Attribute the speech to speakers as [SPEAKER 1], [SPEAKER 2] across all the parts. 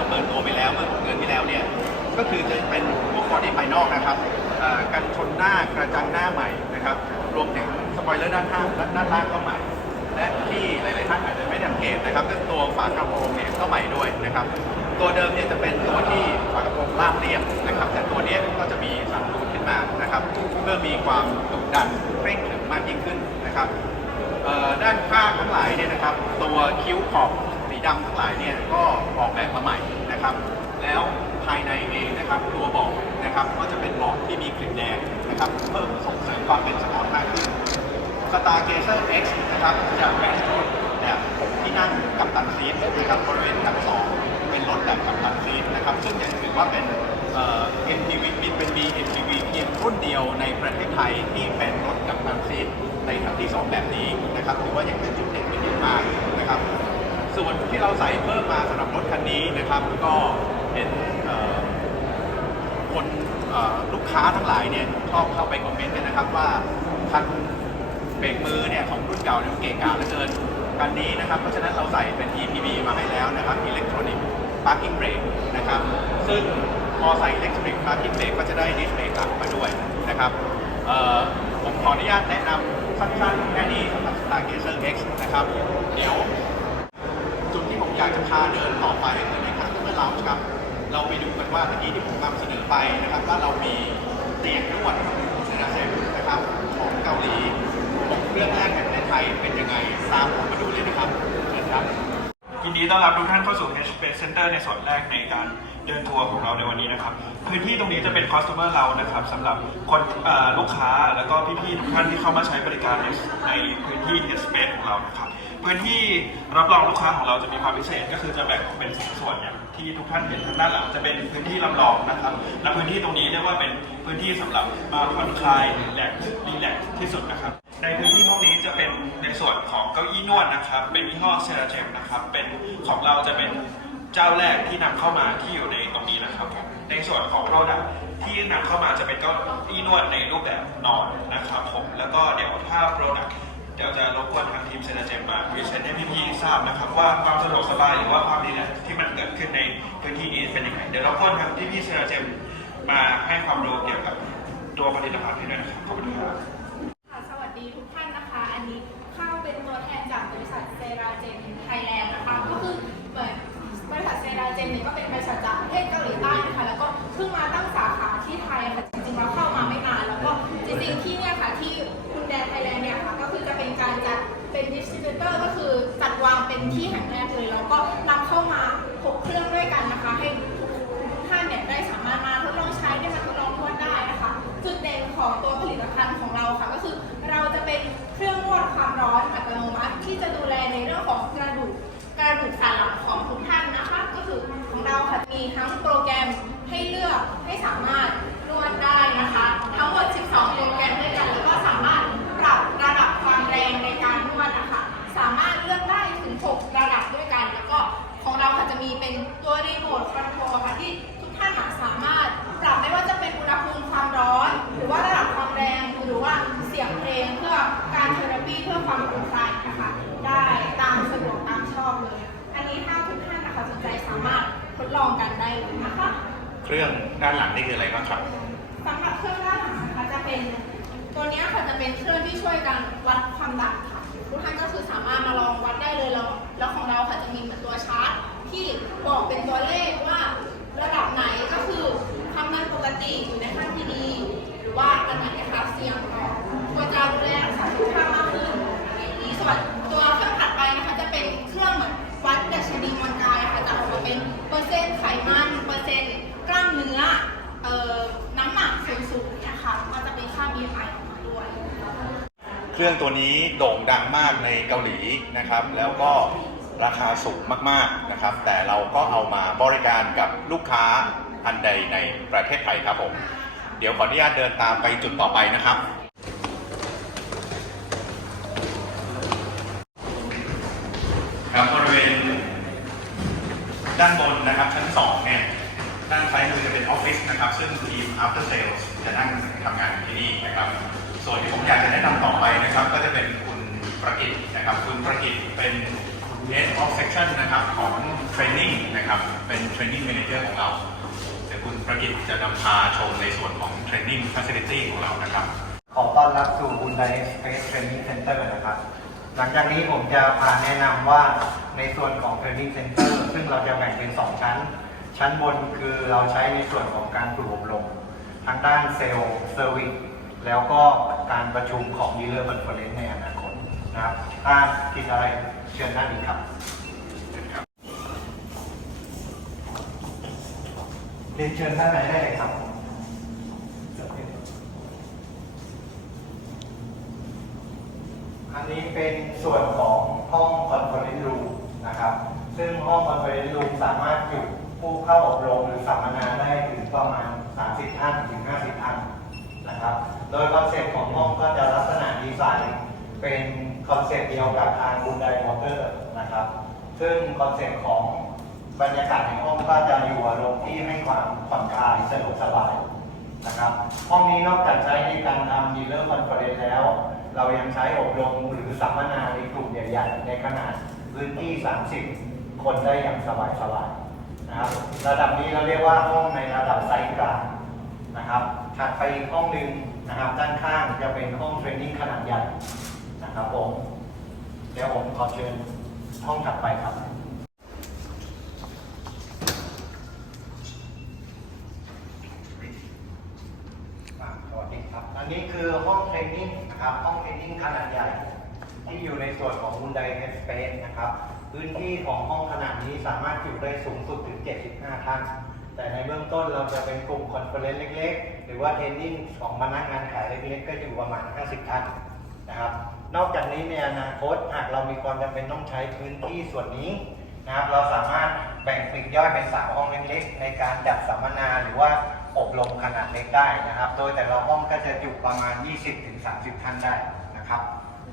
[SPEAKER 1] เราเปิดตัวไปแล้วเมื่อเดือนที่แล้วเนี่ยก็คือจะเป็นพวกบอดี้ภายนอกนะครับกันชนหน้ากระจังหน้าใหม่นะครับ รวมถึงสปอยเลอร์ด้านข้างและด้านล่างก็ใหม่ และที่หลาย ๆ ท่านอาจจะไม่ได้สังเกตนะครับก็ตัวฝากระโปรงเนี่ยก็ใหม่ด้วยนะครับ ตัวเดิมเนี่ยจะเป็นตัวที่ฝากระโปรงราบเรียบนะครับ แต่ตัวนี้ก็จะมีสันนูนขึ้นมานะครับเพื่อมีความดุดันเร่งขรึมมากยิ่งขึ้นนะครับด้านข้างทั้งหลายเนี่ยนะครับ ตัวคิ้วขอบ ดำทั้งหลายเนี่ยก็ออกแบบมาใหม่นะครับ แล้วภายในเองนะครับตัวเบาะนะครับก็จะเป็นเบาะที่มีกลิ่นแดงนะครับเพิ่มส่งเสริมความเป็นสปอร์ตมากขึ้นสตาร์เกเซอร์ X นะครับจะเป็นรถแบบที่นั่งกับตันซีทนะครับบริเวณชั้นสองเป็นรถแบบกับตันซีทนะครับซึ่งยังถือว่าเป็นเอ่อ MPV เป็น B MPV เพียงรุ่นเดียวในประเทศไทยที่เป็นรถกับตันซีทในคันที่สองแบบนี้นะครับถือว่ายังเป็นจุดเด่นเป็นอย่างมาก ส่วนที่เราใส่เพิ่มมาสำหรับรถคันนี้นะครับก็เห็นคนลูกค้าทั้งหลายเนี่ยชอบเข้าไปคอมเมนต์กันนะครับว่าคันเบรกมือเนี่ยของรุ่นเก่าเนี่ยเก๋กาเหลือเกินคันนี้นะครับเพราะฉะนั้นเราใส่เป็น EPB มาให้แล้วนะครับ Electronic Parking Brake นะครับ ซึ่งพอใส่ Electronic Parking Brake ก็จะได้ดิสเบรกหลังมาด้วยนะครับผมขออนุญาตแนะนำสั้นๆแค่นี้สำหรับ Stargazer X นะครับ เดี๋ยวากจะพาเดินต่อไปในคาร์เมอร์ลาครับ เราไปดูกันว่าเมื่อกี้ที่ผมนำเสนอไปนะครับ ว่าเรามีเตียงนวดเซราเซมนะครับของเกาหลีของเครื่องแรกในประเทศไทยเป็นยังไงตามผมมาดูเลยนะครับเชิญครับ
[SPEAKER 2] ยินดีต้อนรับทุกท่านเข้าสู่ H Space Center ในส่วนแรกในการเดินทัวร์ของเราในวันนี้นะครับ พื้นที่ตรงนี้จะเป็น customer เรานะครับสำหรับคนลูกค้าแล้วก็พี่ๆทุกท่านที่เข้ามาใช้บริการในในพื้นที่ H Space ของเรานะครับ พื้นที่รับรองลูกค้าของเราจะมีความพิเศษ ก็คือจะแบ่งออกเป็นสองส่วนอย่างที่ทุกท่านเห็นทางด้านหลังจะเป็นพื้นที่รับรองนะครับ และพื้นที่ตรงนี้เรียกว่าเป็นพื้นที่สำหรับมาผ่อนคลายแลกรีแลกที่สุดนะครับ ในพื้นที่ห้องนี้จะเป็นในส่วนของเก้าอี้นวดนะครับ เป็นยี่ห้อเซราเจมนะครับเป็นของเราจะเป็นเจ้าแรกที่นำเข้ามาที่อยู่ในตรงนี้นะครับ ในส่วนของโปรดักที่นำเข้ามาจะเป็นเก้าอี้นวดในรูปแบบนอนนะครับผมแล้วก็เดี๋ยวถ้าโปรดักเดี๋ยวจะรบกวนทางทีมเซนาเจมมาวิเศษให้พี่ๆทราบนะครับว่าความสะดวกสบายหรือว่าความดีแลที่มันเกิดขึ้นในพื้นที่นี้เป็นยังไงเดี๋ยวรบกวนทางที่พี่เซนาเจมมาให้ความรู้เกี่ยวกับตัวผลิตภัณฑ์
[SPEAKER 3] ที่นั่นะครับขอบคุณครับ มีทั้งโปรแกรมให้เลือกให้สามารถนวดได้นะคะ ทั้งหมด 12 โปรแกรมด้วยกัน แล้วก็สามารถปรับระดับความแรงในการนวดนะคะสามารถเลือกได้ถึง 6 ระดับด้วยกัน แล้วก็ของเราค่ะจะมีเป็นตัวรีโมทคอนโทรลค่ะที่ทุกท่านสามารถปรับไม่ว่าจะเป็นอุณหภูมิความร้อน หรือว่าระดับความแรงหรือว่าเสียงเพลงเพื่อการเทอราปีเพื่อความผ่อนคลาย ลองกันได้เลยนะคะ
[SPEAKER 1] เครื่องด้านหลังนี่คืออะไรบ้างครับ
[SPEAKER 3] สำหรับเครื่องด้านหลังนะคะจะเป็น ตัวเนี้ยค่ะจะเป็นเครื่องที่ช่วยกันวัดความดันค่ะทุกท่าน
[SPEAKER 1] ตัวนี้โด่งดังมากในเกาหลีนะครับ แล้วก็ราคาสูงมากๆนะครับ แต่เราก็เอามาบริการกับลูกค้าอันใดในประเทศไทยครับผม เดี๋ยวขออนุญาตเดินตามไปจุดต่อไปนะครับครับบริเวณด้านบนนะครับชั้นสองเนี่ยด้านซ้ายมือจะเป็นออฟฟิศนะครับ ซึ่งทีม after sales จะนั่งทำงานอยู่ที่นี่นะครับ ส่วนที่ผมอยากจะแนะนำต่อไปนะครับ ก็จะเป็นคุณประกิตนะครับ คุณประกิตเป็น head of section นะครับของ training นะครับ เป็น training manager ของเราเดี๋ยวคุณประกิตจะนำพาชมในส่วนของ training facility ของเรานะครับ
[SPEAKER 4] ขอต้อนรับสู่ Hyundai Space Training Center นะครับ หลังจากนี้ผมจะพาแนะนำว่าในส่วนของ Training Center ซึ่งเราจะแบ่งเป็น 2 ชั้น ชั้นบนคือเราใช้ในส่วนของการฝึกอบรมทางด้านเซลล์เซอร์วิส แล้วก็การประชุมของ Dealer Conference ในอนาคตนะครับ ถ้าคิดอะไรเชิญด้านนี้ครับเรียนเชิญด้านในได้เลยครับอันนี้เป็นส่วนของห้องคอนเฟอเรนซ์รูมนะครับ ซึ่งห้องคอนเฟอเรนซ์รูมสามารถจุผู้เข้าอบรมหรือสัมมนาได้ถึงประมาณ 30 ท่านถึง 50 ท่านนะครับ โดยคอนเซ็ปต์ของห้องก็จะลักษณะดีไซน์เป็นคอนเซ็ปต์เดียวกับทางบุนไดมอเตอร์นะครับ ซึ่งคอนเซ็ปต์ของบรรยากาศในห้องก็จะอยู่อารมณ์ที่ให้ความผ่อนคลายสะดวกสบายนะครับ ห้องนี้นอกจากใช้ในการทำดีลเลอร์คอนเฟอเรนซ์แล้ว เรายังใช้อบรมหรือสัมมนาในกลุ่มใหญ่ๆในขนาดพื้นที่ 30 คนได้อย่างสบายๆนะครับระดับนี้เราเรียกว่าห้องในระดับไซส์กลางนะครับถัดไปอีกห้องหนึ่ง นะครับด้านข้างจะเป็นห้องเทรนนิ่งขนาดใหญ่นะครับผมเดี๋ยวผมขอเชิญห้องถัดไปครับ สวัสดีครับ อันนี้คือห้องเทรนนิ่งนะครับ ห้องเทรนนิ่งขนาดใหญ่ ที่อยู่ในส่วนของ Hyundai Headspace นะครับ พื้นที่ของห้องขนาดนี้สามารถอยู่ได้สูงสุดถึง 75 ท่าน แต่ในเบื้องต้นเราจะเป็นกลุ่มคอนเฟอเรนซ์เล็ก ๆ หรือว่าเทรนนิ่งของพนักงานขายเล็กๆ ก็อยู่ประมาณ 50 ท่านนะครับ นอกจากนี้ในอนาคตหากเรามีความจำเป็นต้องใช้พื้นที่ส่วนนี้นะครับ เราสามารถแบ่งปลีกย่อยเป็นสามห้องเล็กๆ ในการจัดสัมมนาหรือว่าอบรมขนาดเล็กได้นะครับ โดยแต่ละห้องก็จะอยู่ประมาณ 20-30 ท่านได้นะครับ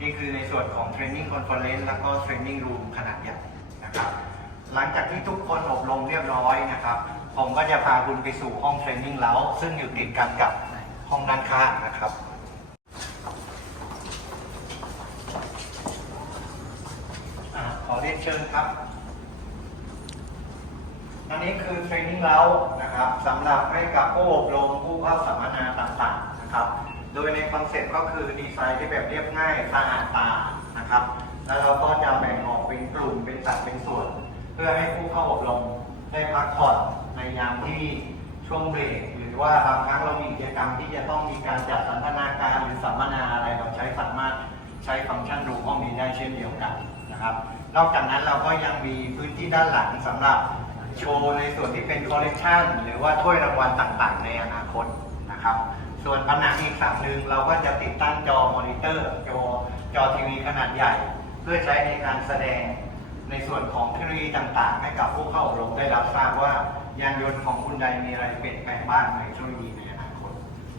[SPEAKER 4] นี่คือในส่วนของ Training Conference แล้วก็ Training Room ขนาดใหญ่นะครับ หลังจากที่ทุกคนอบรมเรียบร้อยนะครับ ผมก็จะพาคุณไปสู่ห้องเทรนนิ่งแล้ว ซึ่งอยู่ติดกันกับห้องด้านข้างนะครับอขอเรียนเชิญครับ อันนี้คือเทรนนิ่งเล้านะครับสำหรับให้กับผู้อบรมผู้เข้าสัมมนาต่างๆนะครับ โดยในคอนเซ็ปต์ก็คือดีไซน์ที่แบบเรียบง่ายสะอาดตานะครับ แล้วเราก็จะแบ่งออกเป็นกลุ่มเป็นสัดเป็นส่วน เพื่อให้ผู้เข้าอบรมได้พักผ่อน ในยามที่ช่วงเบรกหรือว่าบางครั้งเรามีกิจกรรมที่จะต้องมีการจัดสันทนาการหรือสัมมนาอะไรเราใช้สามารถใช้ฟังก์ชันรูมห้องนี้ได้เช่นเดียวกันนะครับ นอกจากนั้นเราก็ยังมีพื้นที่ด้านหลังสำหรับโชว์ในส่วนที่เป็นคอลเลกชันหรือว่าถ้วยรางวัลต่างๆ ในอนาคตนะครับ ส่วนผนังอีกฝั่งหนึ่งเราก็จะติดตั้งจอมอนิเตอร์จอจอทีวีขนาดใหญ่ เพื่อใช้ในการแสดงในส่วนของเทคโนโลยีต่างๆ ให้กับผู้เข้าอบรมได้รับทราบว่า ยานยนต์ของคุณใดมีอะไรเปลี่ยนแปลงบ้างในเทคโนโลยีในอนาคต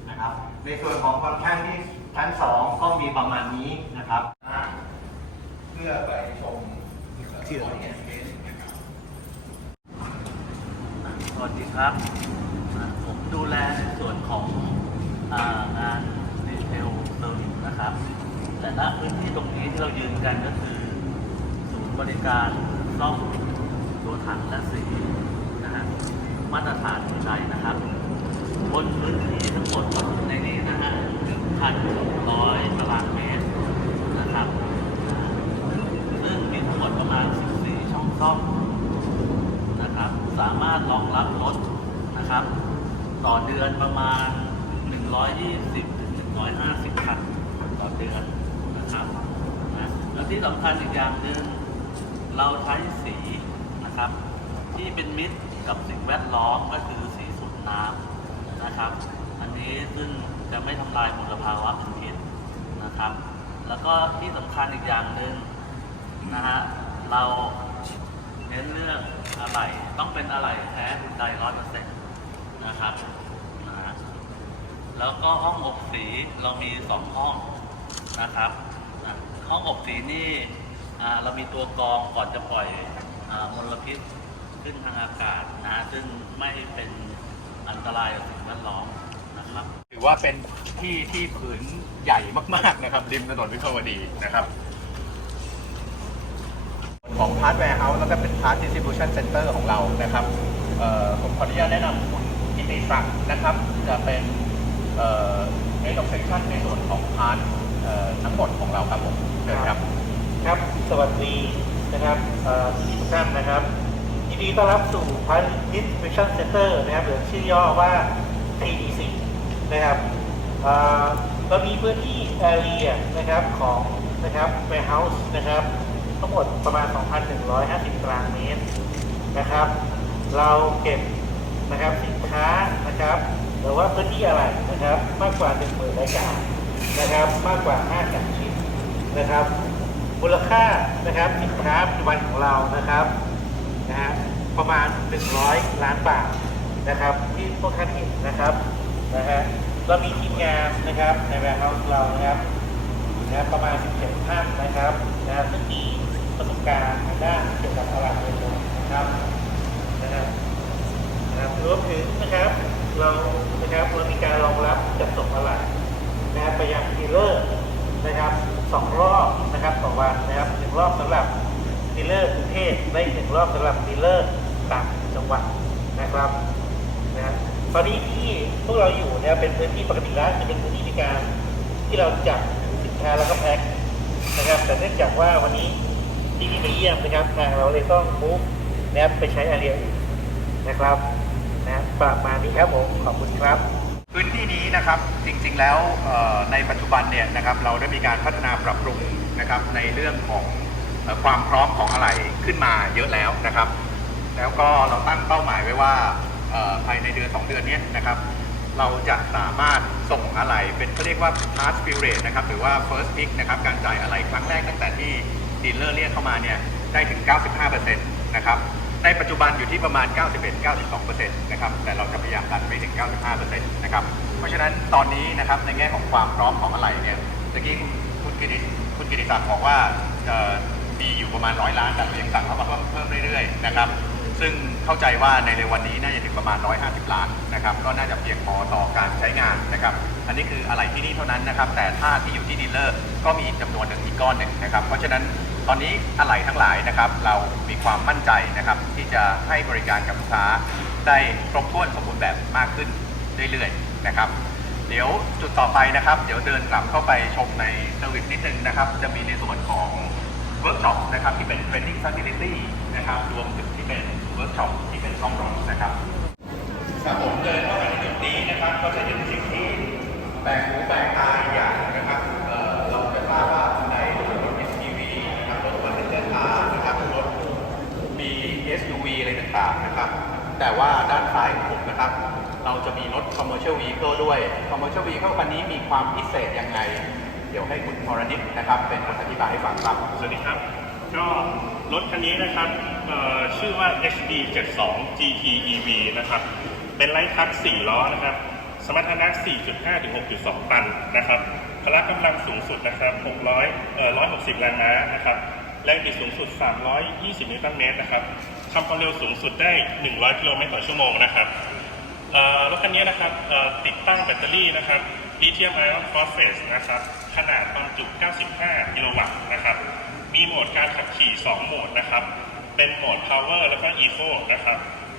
[SPEAKER 4] นะครับ ในส่วนของฟังก์ชันที่ชั้น 2 ก็มีประมาณนี้นะครับ เพื่อไปชมที่ออเดียนเส
[SPEAKER 5] วัสดีครับ ผมดูแลในส่วนของงานรีเทลเซอร์วิสนะครับ แต่ณพื้นที่ตรงนี้ที่เรายืนกันก็คือ ศูนย์บริการซ่อมตัวถังและสี มาตรฐานใดนะครับบนพื้นที่ทั้งหมดในนี้นะฮะหนึ่งพันร้อยตารางเมตรนะครับซึ่งมีทั้งหมดประมาณ 14 ช่องซ่อมนะครับ สามารถรองรับรถนะครับ ต่อเดือนประมาณ 120ถึง150 คันต่อเดือนนะครับนะแล้วที่สำคัญอีกอย่างหนึ่งเราใช้สีนะครับ ที่เป็นมิตรกับสิ่งแวดล้อมก็คือสีสูตรน้ำนะครับ อันนี้ซึ่งจะไม่ทำลายมลภาวะเป็นพิษนะ ครับ แล้วก็ที่สำคัญอีกอย่างหนึ่งนะฮะเราเน้นเรื่องอะไหล่ต้องเป็นอะไหล่แท้หุ่นใดร้อยเปอร์เซ็นต์นะครับนะฮะแล้วก็ห้องอบสีเรามีสองห้องนะครับอะห้องอบสีนี่อ่าเรามีตัวกรองก่อนจะปล่อยอามลพิษขึ้นทางอากาศนะซึ่งไม่เป็นอันตรายต่อสิ่งแวดล้อมนะครับ
[SPEAKER 1] ถือว่าเป็น ที่ที่ผืนใหญ่มากๆนะครับริมถนนวิภาวดีนะครับของพาร์ทแวร์เฮาส์แล้วก็เป็นพาร์ทดิสติบิวชันเซ็นเตอร์ของเรานะครับผมขออนุญาตแนะนำคุณกิติศักดิ์นะครับ จะเป็นเอ่อเอดอกเซชันในส่วนของพาร์ททั้งหมดของเราครับผมเชิญครับ
[SPEAKER 6] ครับสวัสดีนะครับทุกท่านนะครับยินดีต้อนรับสู่ Pilot Distribution Center นะครับหรือชื่อย่อว่า PDC นะครับ เรามีพื้นที่ area นะครับของนะครับ warehouse นะครับ ทั้งหมดประมาณ 2,150 ตารางเมตรนะครับ เราเก็บนะครับสินค้านะครับหรือว่าพื้นที่อะไรนะครับ มากกว่า10,000รายการนะครับ มากกว่า5แสนชิ้นนะครับมูลค่านะครับสินค้าปัจจุบันของเรานะครับนะฮะประมาณ 100 ล้านบาทนะครับ ที่พวกท่านเห็นนะครับนะฮะ เรามีทีมงานนะครับในแวร์เฮาส์เรานะครับนะประมาณ 17 ท่านนะครับนะซึ่งมีประสบการณ์ทางด้านเกี่ยวกับตลาดโดยตรงนะครับนะฮะนะครับรวมถึงนะครับเรานะครับเรามีการรองรับจัดส่งตลาดนะครับไปยังดีลเลอร์นะครับสองรอบนะครับต่อวันนะครับหนึ่งรอบสำหรับดีลเลอร์กรุงเทพและอีกหนึ่งรอบสำหรับดีลเลอร์ต่างจังหวัดนะครับนะฮะ ตอนนี้ที่พวกเราอยู่เนี่ยเป็นพื้นที่ปกติแล้วจะเป็นพื้นที่ในการที่เราจับสินค้าแล้วก็แพ็คนะครับแต่เนื่องจากว่าวันนี้ที่นี่ไปเยี่ยมนะครับทางเราเลยต้องมูฟนะครับไปใช้อาเรียนะครับนะประมาณนี้ครับผมขอบคุณครับ
[SPEAKER 1] พื้นที่นี้นะครับจริงๆแล้วในปัจจุบันเนี่ยนะครับเราได้มีการพัฒนาปรับปรุงนะครับในเรื่องของความพร้อมของอะไรขึ้นมาเยอะแล้วนะครับ แล้วก็เราตั้งเป้าหมายไว้ว่า ภายในเดือน 2 เดือนนี้นะครับ เราจะสามารถส่งอะไรเป็นเขาเรียกว่า pass period นะครับ หรือว่า first pick นะครับ การจ่ายอะไรครั้งแรกตั้งแต่ที่ดีลเลอร์เรียกเข้ามาเนี่ยได้ถึง 95%นะครับในปัจจุบันอยู่ที่ประมาณ 91-92%นะครับ แต่เราจะพยายามดันไปถึง 95%นะครับ เพราะฉะนั้นตอนนี้นะครับในแง่ของความพร้อมของอะไรเนี่ยเมื่อกี้คุณกิติคุณกิติศักดิ์บอกว่ามีอยู่ประมาณร้อยล้านแต่เรายังสั่งเข้ามาเพิ่มเพิ่มเรื่อยๆนะครับ ซึ่งเข้าใจว่าในเร็ววันนี้น่าจะถึงประมาณ 150 ล้านนะครับ ก็น่าจะเพียงพอต่อการใช้งานนะครับ อันนี้คืออะไรที่นี่เท่านั้นนะครับ แต่ถ้าที่อยู่ที่ดีลเลอร์ก็มีจำนวนหนึ่งอีกก้อนหนึ่งนะครับ เพราะฉะนั้นตอนนี้อะไรทั้งหลายนะครับ เรามีความมั่นใจนะครับ ที่จะให้บริการกับลูกค้าได้ครบถ้วนสมบูรณ์แบบมากขึ้นเรื่อยๆนะครับ เดี๋ยวจุดต่อไปนะครับ เดี๋ยวเดินกลับเข้าไปชมในเซอร์วิสนิดนึงนะครับ จะมีในส่วนของเวิร์กช็อปนะครับที่เป็น training facility นะครับรวมถึงที่เป็น เวิร์กช็อปที่เป็นซ่อมรถนะครับครับผมเดินเข้าไปในจุดนี้นะครับ ก็จะเห็นสิ่งที่แปลกหูแปลกตาอย่างนะครับเราจะทราบว่าในรถ SUV นะครับรถ Passenger Car นะครับรถมี SUV อะไรต่างๆนะครับ แต่ว่าด้านซ้ายของผมนะครับ เราจะมีรถ Commercial Vehicle ด้วย Commercial Vehicle คันนี้มีความพิเศษยังไง เดี๋ยวให้คุณพรณิตนะครับ เป็นคนอธิบายให้ฟังครับ
[SPEAKER 7] สวัสดีครับ ก็รถคันนี้นะครับ ชื่อว่า HD 72 GT EV นะครับ เป็นไลท์คัท4ล้อนะครับ สมรรถนะ 4.5 ถึง 6.2 ตันนะครับ พละกำลังสูงสุดนะครับ 600 เอ่อ 160 แรงม้านะครับ แรงบิดสูงสุด 320 นิวตันเมตรนะครับทำความเร็วสูงสุดได้ 100 กิโลเมตรต่อชั่วโมงนะครับรถคันนี้นะครับติดตั้งแบตเตอรี่นะครับลิเธียมไอออนฟอสเฟตนะครับ ขนาดความจุ 95 กิโลวัตต์นะครับ มีโหมดการขับขี่ 2 โหมดนะครับ เป็นโหมด Power แล้วก็ Eco นะครับ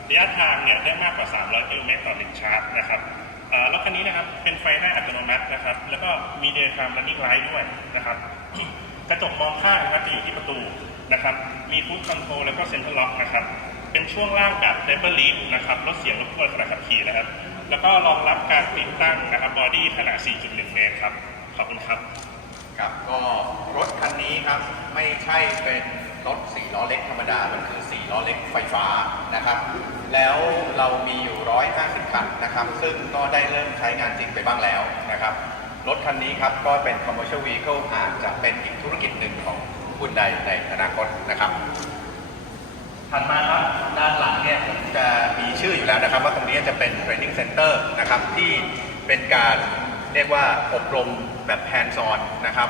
[SPEAKER 7] ระยะทางเนี่ยได้มากกว่า 300 กิโลเมตรต่อหนึ่งชาร์จนะครับเอ่อรถคันนี้นะครับเป็นไฟหน้าอัตโนมัตินะครับ แล้วก็มี Daytime Running Light ด้วยนะครับ กระจกมองข้างนะครับจะอยู่ที่ประตูนะครับ มีฟูดคอนโทรแล้วก็เซ็นทรัลล็อกนะครับ เป็นช่วงล่างแบบไดเ p อร์ลีฟนะครับลดเสียงรบกวนขณะขับขี่นะครับ แล้วก็รองรับการติดตั้งนะครับบอดี้ขนาด 4.1 เมตรครับ ขอบคุณครับ
[SPEAKER 1] ครับ ก็รถคันนี้ครับไม่ใช่เป็น รถสี่ล้อเล็กธรรมดา มันคือสี่ล้อเล็กไฟฟ้านะครับ แล้วเรามีอยู่ 150 คันนะครับ ซึ่งก็ได้เริ่มใช้งานจริงไปบ้างแล้วนะครับ รถคันนี้ครับก็เป็น commercial vehicle อาจจะเป็นอีกธุรกิจหนึ่งของคุณใดในอนาคตนะครับถัดมาครับด้านหลังเนี่ยผมจะมีชื่ออยู่แล้วนะครับ ว่าตรงนี้จะเป็น training center นะครับที่เป็นการเรียกว่าอบรมแบบแ a น d อนนะครับ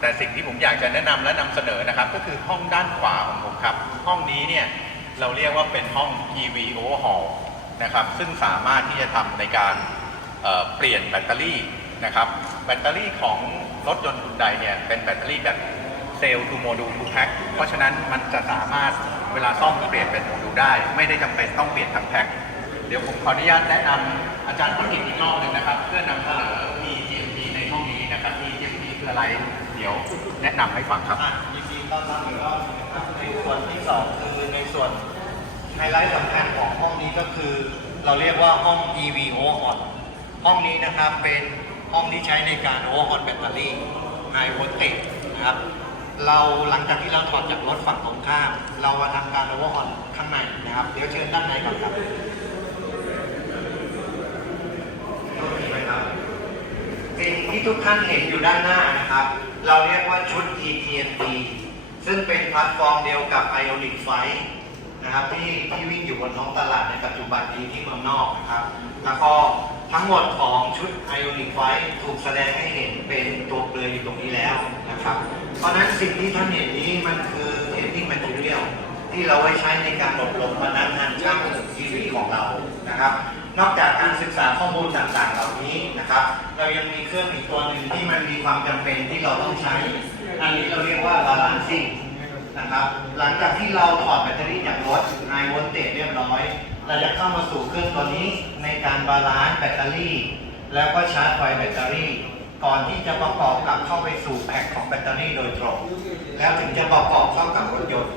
[SPEAKER 1] แต่สิ่งที่ผมอยากจะแนะนำและนำเสนอนะครับ ก็คือห้องด้านขวาของผมครับ ห้องนี้เนี่ยเราเรียกว่าเป็นห้อง EV overhaul นะครับ ซึ่งสามารถที่จะทำในการเเปลี่ยนแบตเตอรี่นะครับ แบตเตอรี่ของรถยนต์ฮุนไดเนี่ยเป็นแบตเตอรี่แบบเซลล์ทูโมดูลทูแพ็คเพราะฉะนั้นมันจะสามารถเวลาซ่อมเปลี่ยนเป็นโมดูลได้ ไม่ได้จำเป็นต้องเปลี่ยนทั้งแพ็คเดี๋ยวผมขออนุญาตแนะนำอาจารย์ธุรกิจอีกรอบหนึ่งนะครับ เพื่อนำเสนอ EGMP ในห้องนี้นะครับ EGMP คืออะไร ดี๋ยวแนะนำให้ฟังครับ
[SPEAKER 4] อะยินดีต้อนรับอีกรอบหนึงนะครับในส่วนที่สองคือในส่วนไฮไลท์สำคัญของห้องนี้ก็คือ เราเรียกว่าห้อง EV Overhaul ห้องนี้นะครับเป็นห้องที่ใช้ในการ Overhaul แบตเตอรี่ High Voltage นะครับเราหลังจากที่เราถอดจากรถฝั่งตรงข้าม เรามาทำการ Overhaul ข้างในนะครับ เดี๋ยวเชิญด้านในก่อนครับ สิ่งที่ทุกท่านเห็นอยู่ด้านหน้านะครับ เราเรียกว่าชุด ETNT ซึ่งเป็นแพลตฟอร์มเดียวกับ Ionic Fight นะครับที่ที่วิ่งอยู่บนท้องตลาดในปัจจุบันนี้ที่เมืองนอกนะครับ แล้วก็ทั้งหมดของชุด Ionic Fight ถูกแสดงให้เห็นเป็นตัวเปลือยอยู่ตรงนี้แล้วนะครับ เพราะนั้นสิ่งที่ท่านเห็นนี้มันคือ training material ที่เราไว้ใช้ในการอบรมพนักงานช่าง EV ของเรานะครับ นอกจากการศึกษาข้อมูลต่างๆ เหล่านี้นะครับ เรายังมีเครื่องอีกตัวหนึ่งที่มันมีความจำเป็นที่เราต้องใช้ อันนี้เราเรียกว่า balancing นะครับ หลังจากที่เราถอดแบตเตอรี่จากรถ high voltage เรียบร้อย เราจะเข้ามาสู่เครื่องตัวนี้ในการบาลานซ์แบตเตอรี่ แล้วก็ชาร์จไฟแบตเตอรี่ ก่อนที่จะประกอบกับเข้าไปสู่แพ็คของแบตเตอรี่โดยตรง แล้วถึงจะประกอบเข้ากับรถยนต์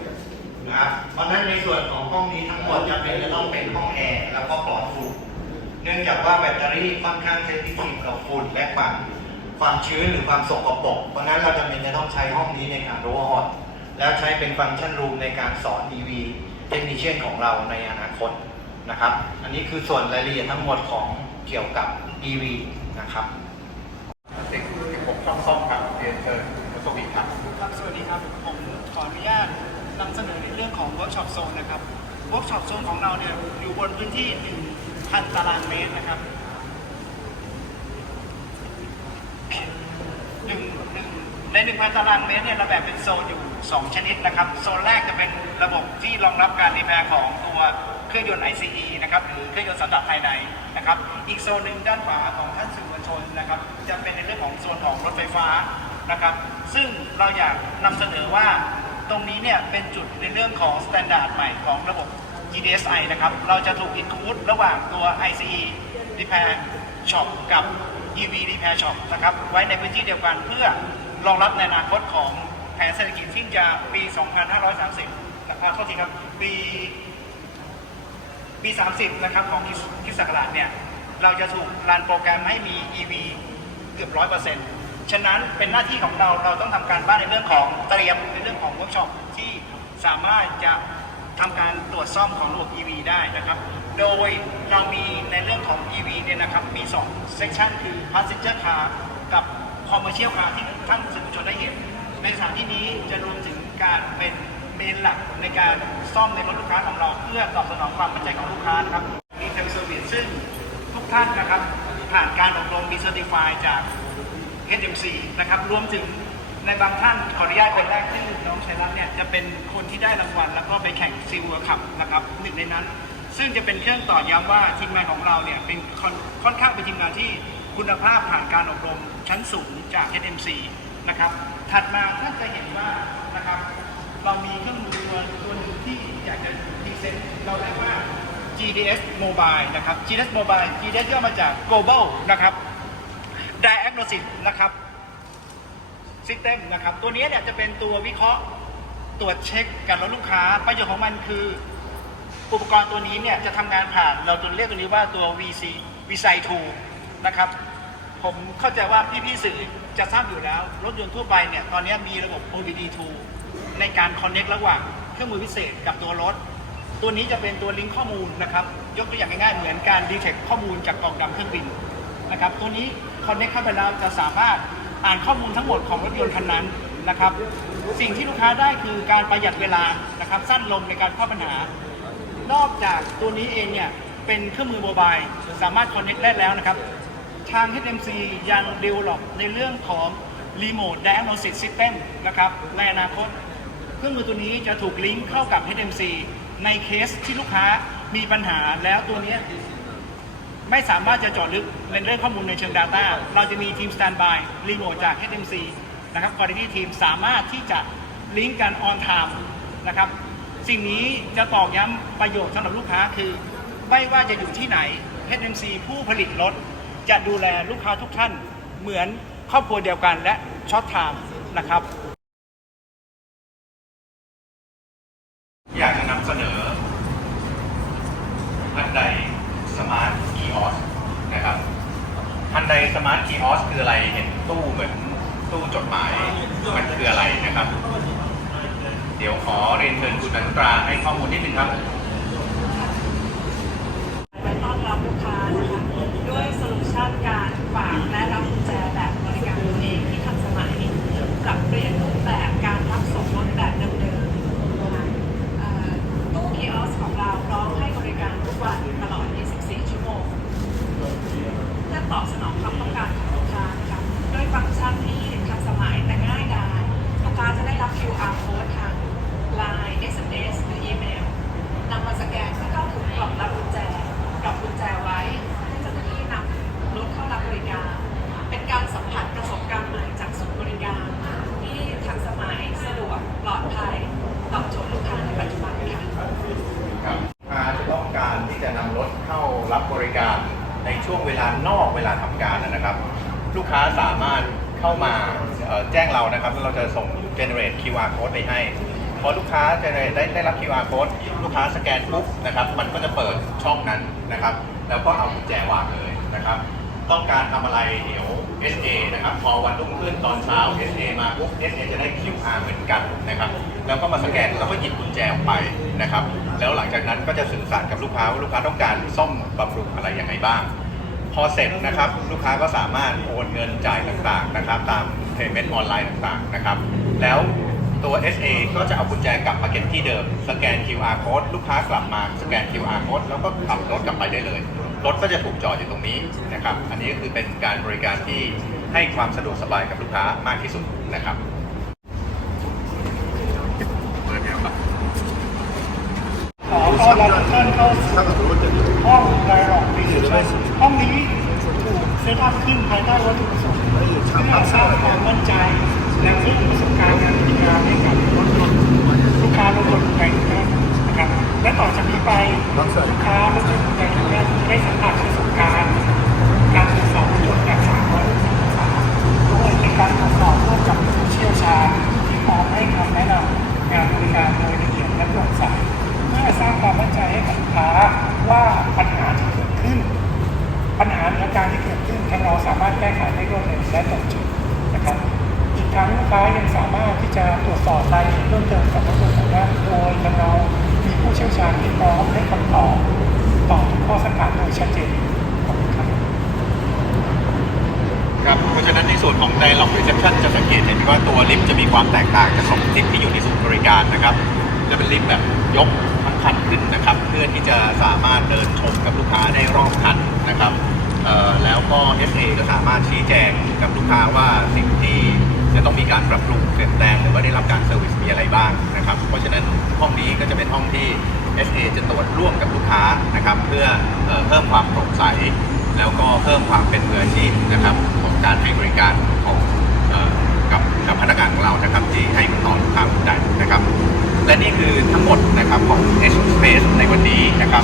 [SPEAKER 4] นะครับเพราะฉะนั้นในส่วนของห้องนี้ทั้งหมดจะเป็นจะต้องเป็นห้องแอร์แล้วก็ปลอดฝุ่น เนื่องจากว่าแบตเตอรี่ค่อนข้างเซนซิทีฟกับฝุ่นและความความชื้นหรือความสกปรกเพราะฉะนั้นเราจำเป็นจะต้องใช้ห้องนี้ในการรู้ฮอตแล้วใช้เป็นฟังก์ชันรูมในการสอน EV เทคนิชเชียนของเราในอนาคตนะครับ อันนี้คือส่วนรายละเอียดทั้งหมดของเกี่ยวกับ EV นะครับ
[SPEAKER 1] สิ่งที่ผมช่องซ่อมครับเรียนเชิญคุณสวีครับ
[SPEAKER 8] ครับสวัสดีครับผมขออนุญาตนำเสนอในเรื่องของ Workshop Zone นะครับ Workshop Zone ของเราเนี่ยอยู่บนพื้นที่ 1,000ตารางเมตรนะครับหนึ่งหนึ่งใน1,000ตารางเมตรเนี่ยเราแบ่งเป็นโซนอยู่ 2 ชนิดนะครับ โซนแรกจะเป็นระบบที่รองรับการรีแพร์ของตัวเครื่องยนต์ ICE นะครับหรือเครื่องยนต์สันดาปภายในนะครับ อีกโซนหนึ่งด้านขวาของท่านสื่อมวลชนนะครับ จะเป็นในเรื่องของโซนของรถไฟฟ้านะครับ ซึ่งเราอยากนำเสนอว่าตรงนี้เนี่ยเป็นจุดในเรื่องของมาตรฐานใหม่ของระบบ GDSI นะครับ เราจะถูกอินคูดระหว่างตัว ICE Repair Shop กับ EV Repair Shop นะครับ ไว้ในพื้นที่เดียวกันเพื่อรองรับในอนาคตของแผนเศรษฐกิจที่จะปี 2530นะครับโทษทีครับ ปีปี 30 นะครับ ของคิสักราชเนี่ย เราจะถูกรันโปรแกรมให้มี EV เกือบ100%ฉะนั้นเป็นหน้าที่ของเรา เราต้องทำการบ้านในเรื่องของเตรียมในเรื่องของเวิร์กช็อปที่สามารถจะ ทำการตรวจซ่อมของระบบ EV ได้นะครับ โดยเรามีในเรื่องของ EV เนี่ยนะครับ มี2 section คือ passenger car กับ commercial car ที่ท่านสื่อมวลชนได้เห็น ในสถานที่นี้จะรวมถึงการเป็นเมนหลักในการซ่อมในรถลูกค้าของเราเพื่อตอบสนองความมั่นใจของลูกค้านะครับ มีเทลเซอร์วิสซึ่งทุกท่านนะครับผ่านการอบรมมีเซอร์ติฟายจาก HMC นะครับ รวมถึงในบางท่านขออนุญาตคนแรกที่อ น้องชัยรัตน์เนี่ยจะเป็นคนที่ได้รางวัล แล้วก็ไปแข่งซีวัวขับนะครับหนึ่งในนั้น ซึ่งจะเป็นเครื่องต่อย้ำว่าทีมงานของเราเนี่ยเป็นค่อนอนข้างเป็นทีมงานที่คุณภาพผ่านการอบรมชั้นสูงจาก HMC นะครับถัดมาท่านจะเห็นว่านะครับเรามีเครื่องมือตัวตัวหนึ่งที่อยากจะพรีเซนต์เราเรียกว่า GDS Mobile นะครับ GDS Mobile GDS ย่อมาจาก Global นะครับ Diagnosis นะครับ System นะครับ ตัวนี้เนี่ยจะเป็นตัววิเคราะห์ตรวจเช็คการรถลูกค้า ประโยชน์ของมันคือ อุปกรณ์ตัวนี้เนี่ยจะทำงานผ่านเราตัวเรียกตัวนี้ว่าตัว VC VC 2นะครับ ผมเข้าใจว่าพี่ๆสื่อจะทราบอยู่แล้ว รถยนต์ทั่วไปเนี่ยตอนนี้มีระบบ OBD2 ในการ connect ระหว่างเครื่องมือพิเศษกับตัวรถ ตัวนี้จะเป็นตัวลิงก์ข้อมูลนะครับ ยกตัวอย่างง่ายๆ เหมือนการ detect ข้อมูลจากกล่องดำเครื่องบินนะครับ ตัวนี้ connect เข้าไปแล้วจะสามารถ อ่านข้อมูลทั้งหมดของรถยนต์คันนั้นนะครับ สิ่งที่ลูกค้าได้คือการประหยัดเวลานะครับสั้นลงในการเข้าปัญหา นอกจากตัวนี้เองเนี่ยเป็นเครื่องมือโมบายสามารถ connect ได้แล้วนะครับ ทาง HMC ยัง develop ในเรื่องของ Remote Diagnosis System นะครับในอนาคต เครื่องมือตัวนี้จะถูกลิงก์เข้ากับ HMC ในเคสที่ลูกค้ามีปัญหาแล้วตัวนี้ ไม่สามารถจะเจาะลึกในเรื่องข้อมูลในเชิง Data เราจะมีทีม Standby รีโมทจาก HMC นะครับ Quality Team สามารถที่จะลิงก์กัน on time นะครับ สิ่งนี้จะตอกย้ำประโยชน์สำหรับลูกค้าคือ ไม่ว่าจะอยู่ที่ไหน HMC ผู้ผลิตรถ จะดูแลลูกค้าทุกท่านเหมือนครอบครัวเดียวกันและช็อตไทม์นะครับ
[SPEAKER 1] อยากจะนำเสนอฮันไดสมาร์ทคีออสนะครับฮัน ไดสมาร์ทคีออสคืออะไรเห็นตู้เหมือนตู้จดหมายมันคืออะไรนะครับ เดี๋ยวขอเรียนเชิญคุณนันตราให้ข้อมูลนิดนึงครับ
[SPEAKER 9] ไว้ต้อนรับลูกค้านะคะด้วยโซลูชันการฝากและรับกุญแจแบบบริการตัวเองที่ทันสมัยปรับเปลี่ยนรูปแบบการรับส่งรถแบบเดิมๆนะคะเอ่อตู้คีออสของเราพร้อมให้บริการทุกวันตลอด 24 ชั่วโมง เพื่อตอบสนองความต้องการของลูกค้านะคะด้วยฟังก์ชันที่ทันสมัยแต่ง่ายดายลูกค้าจะได้รับ QR code ทาง Line SMS หรืออีเมลนำมาสแกนเพื่อเข้าถึงกล่องรับกุญแจกล่องกุญแจไว้ให้เจ้าหน้าที่นำรถเข้ารับบริการ เป็นการสัมผัสประสบการณ์ใหม่จากศูนย์บริการ ที่ทันสมัยสะดวกปลอดภัยตอบโจทย์ลูกค้าในปัจจุบันค่ะ
[SPEAKER 1] ครับอาจะต้องการที่จะนำรถเข้ารับบริการในช่วงเวลานอกเวลาทำการนะครับ ลูก ค้าสามารถเข้ามาแจ้งเรานะครับแล้วเราจะส่ง generate QR code ไปให้พอลูกค้า generate ได้ได้รับ QR code ลูกค้าสแกนปุ๊บนะครับ มันก็จะเปิดช่องนั้นนะครับ แล้วก็เอากุญแจวางเลยนะครับ ต้องการทำอะไรเดี๋ยว SA นะครับ พอวันรุ่งขึ้นตอนเช้า SA มาปุ๊บ SA จะได้ QR เหมือนกันนะครับ แล้วก็มาสแกนแล้วก็หยิบกุญแจออกไปนะครับ แล้วหลังจากนั้นก็จะสื่อสารกับลูกค้าว่าลูกค้าต้องการซ่อมบำรุงอะไรยังไงบ้าง พอเสร็จนะครับลูกค้าก็สามารถโอนเงินจ่ายต่างๆนะครับ ตาม payment ออนไลน์ต่างๆนะครับ แล้วตัว SA ก็จะเอากุญแจกลับมาเก็บที่เดิม สแกน QR code ลูกค้ากลับมาสแกน QR code แล้วก็ขับรถกลับไปได้เลย รถก็จะถูกจอดอยู่ตรงนี้นะครับ อันนี้ก็คือเป็นการบริการที่ให้ความสะดวกสบายกับลูกค้ามากที่สุดนะครับเปิดแล้วครับ
[SPEAKER 8] ขอต้อนรับทุกท่านเข้าสู่ห้องไดร็อกรีเซพชันห้องนี้ ถูกเซตอัพขึ้นภายใต้วัตถุประสงค์เพื่อสร้างความมั่นใจ และเพิ่มประสบการณ์การบริการให้กับรถยนต์ลูกค้ารถยนต์ทุกท่านะครับและต่อจากนี้ไปลูกค้ารถยนต์ทุกท่านได้สัมผัส จะมีความแตกต่างจา
[SPEAKER 1] กของลิฟต์ที่อยู่ในศูนย์บริการนะครับ จะเป็นลิฟต์แบบยกทั้งคันขึ้นนะครับ เพื่อที่จะสามารถเดินชมกับลูกค้าได้รอบคันนะครับแล้วก็ SA จะสามารถชี้แจงกับลูกค้าว่าสิ่งที่จะต้องมีการปรับปรุงเปลี่ยนแปลงหรือว่าได้รับการเซอร์วิสมีอะไรบ้างนะครับ เพราะฉะนั้นห้องนี้ก็จะเป็นห้องที่ SA จะตรวจร่วมกับลูกค้านะครับ เพื่อเออเพิ่มความโปร่งใส แล้วก็เพิ่มความเป็นมืออาชีพนะครับของการให้บริการของ กับพนักงานของเรานะครับที่ให้ต่อลูกค้าได้นะครับ และนี่คือทั้งหมดนะครับของ H Space ในวันนี้นะครับ